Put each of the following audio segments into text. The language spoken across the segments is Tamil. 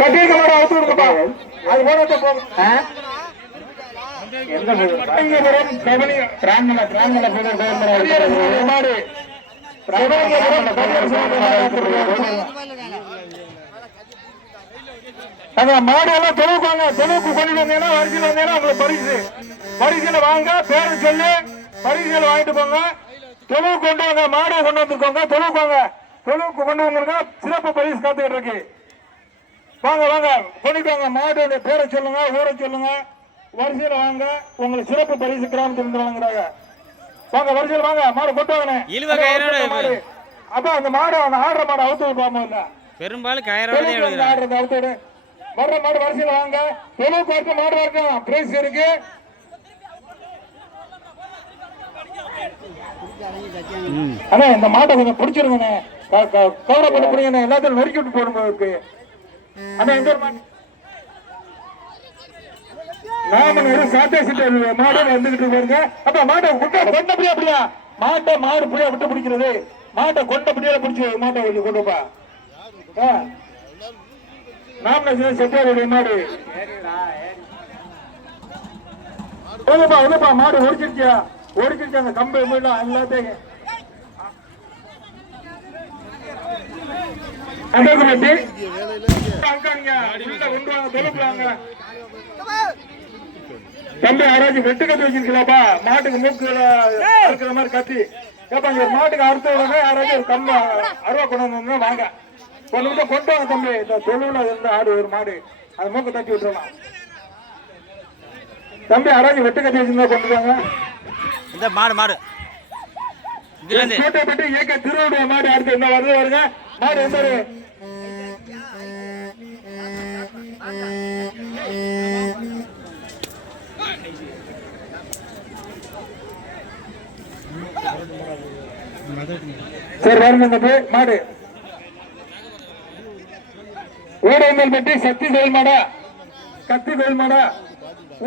கட்டியிருக்க மாடு அவுத்து விடுங்கப்பா அது போனத்தை போங்க எந்த பட்டங்கபுரம் கபனி பிராமண பிராமண புதர் மாடு. சிவகங்கபுரம் அந்த மாடு எல்லாம் தொழுவாங்க தொழுவுக்கு கொண்டு வந்தீங்கன்னா வரிசையில் வந்தீங்கன்னா உங்களுக்கு பரிசு. பரிசுல வாங்க பேரை சொல்லி. வாங்கிட்டு போங்க. தொழுவு கொண்டு வாங்க மாடு கொண்டு வந்துருக்கோங்க. தொழுவுக்கு வாங்க தொழுவுக்கு கொண்டு வந்துருங்க சிறப்பு பரிசு காத்துக்கிட்டு இருக்கு. வாங்க வாங்க. வாங்க மாடு பேரை சொல்லுங்க ஊரை சொல்லுங்க. வரிசையில வாங்க. உங்களுக்கு சிறப்பு பரிசு கிராமத்துல இருந்து வாங்குறாங்க வாங்க வரிசையில வாங்க. மாடு கொண்டு வாங்க இழுவ கயிறோட மாடு. அப்ப அந்த மாடு அந்த ஆடுற மாடு அவுத்து விடுவாம இல்ல பெரும்பாலும் எழுதுறாங்க ஆடுறது அவுத்து விடு. வர்ற மாடு வரிசையில வாங்க. தொழுவுக்கு வரைக்கும் மாடு வரைக்கும் பிரைஸ் இருக்கு. அண்ணா இந்த மாட்டை கொஞ்சம் பிடிச்சிருங்கண்ணே. கவலை பண்ணி பிடிங்கண்ணே எல்லாத்தையும் நொறுக்கி விட்டு போடுங்க எங்க ஒரு நாம சாட்டை சிட்ட மாடு வந்துகிட்டு பாருங்க. அப்ப மாட்டை விட்டா கொண்டபடியா அப்படியா மாட்டை மாடு புளியா விட்டு பிடிக்கிறது. மாட்டை கொண்டபடியா பிடிச்சி மாட்டை கொஞ்சம் கொண்டு நாம செட்டியாருடைய மாடு. இல்லப்பா இல்லப்பா மாடு ஒடிச்சிருச்சியா? ஒடிச்சிருச்சு அந்த கம்பு எல்லாம் எல்லாத்தையும். தம்பி யாராச்சும் வெட்டு கட்டி வச்சிருக்கலாப்பா மாட்டுக்கு மூக்குல இருக்கிற மாதிரி கத்தி. ஏப்பா இங்க ஒரு மாட்டுக்கு அறுத்த உடனே யாராச்சும் ஒரு கம்ப அருவா கொண்டு வந்தோம்னா வாங்க. ஒரு நிமிஷம் கொண்டு வாங்க தம்பி. இந்த தொழுவுல இருந்த ஆடு ஒரு மாடு. அது மூக்க தட்டி விட்டுறலாம். தம்பி யாராச்சும் வெட்டு கட்டி வச்சிருந்தா கொண்டு வாங்க. இந்த மாடு மாடு. கோட்டைப்பட்டு இயக்க திருவள்ளுவர் மாடு அடுத்து என்ன வருது வருங்க மாடு எந்த சரி வருங்க மாடு. ஓடையந்தல் பட்டி சக்தி கோயில் மாடா. கத்தி கோயில் மாடா.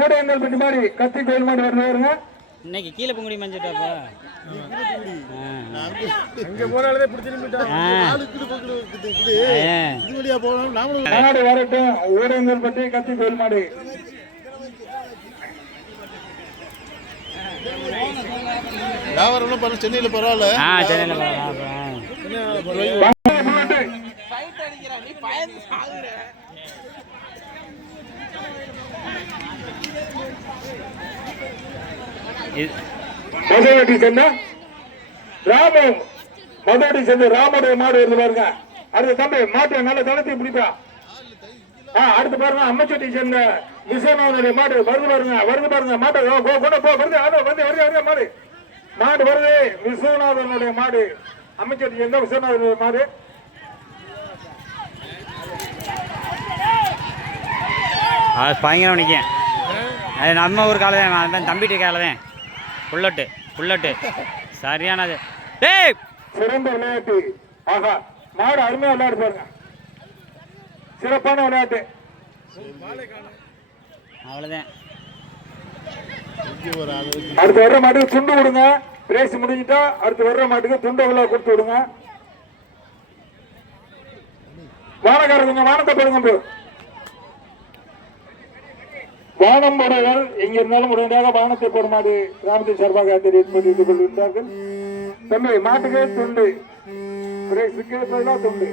ஓடையந்தல் பட்டி மாடி. கத்தி கோயில் மாடு வருது வருங்க. இன்னைக்கு கீழே பொங்குடி மஞ்சிட்டாப்பா. இங்க போனாலே இப்படி திரும்பிட்டான் ஆ. வியாபாரம்லாம் பண்ண சென்னையில பரவாயில்ல. ஆ சென்னையில். இது மதுவட்டி சேர்ந்த ராமம் மதுவட்டி சேர்ந்த ராமனுடைய மாடு வருது பாருங்க. அடுத்த தம்பி மாட்டு நல்ல தளத்தை பிடிப்பா. ஆ அடுத்து பாருங்க அம்மச்சட்டி சேர்ந்த விஸ்வநாதனுடைய மாடு வருது பாருங்க வருது பாருங்க மாட்டை கொண்டு போ வருது வந்து வருது வருது மாடு. மாடு வருது. விஸ்வநாதனுடைய மாடு. அம்மச்சட்டி சேர்ந்த விஸ்வநாதனுடைய மாடு? அது பயங்கரம் நிற்கும் அது நம்ம ஊர் காலை தான் அவன் தம்பிட்டு காலை தான். Bullet bullet. சரியானது. டேய்! சிறந்த விளையாட்டு. ஆகா மாடு அருமையா விளையாடு பாருங்க. சிறப்பான விளையாட்டு. அவ்வளோதான் இங்க ஒரு ஆளு இருக்கு. அடுத்து வர்ற மாட்டுக்கு துண்டு விடுங்க பிரேஸ் முடிஞ்சிட்டா அடுத்து வர்ற மாட்டுக்கு துண்டை விழா கொடுத்து விடுங்க. வானக்காரங்க வானத்தை போடுங்க வானம் போடுவதால் எங்க இருந்தாலும் உடனடியாக வானத்தை போடுமாறு கிராமத்தின் சார்பாக தெரிவித்துக் கொள்கின்றார்கள் தம்பி மாட்டுக்கு துண்டு. பிரேஸுக்கு துண்டு.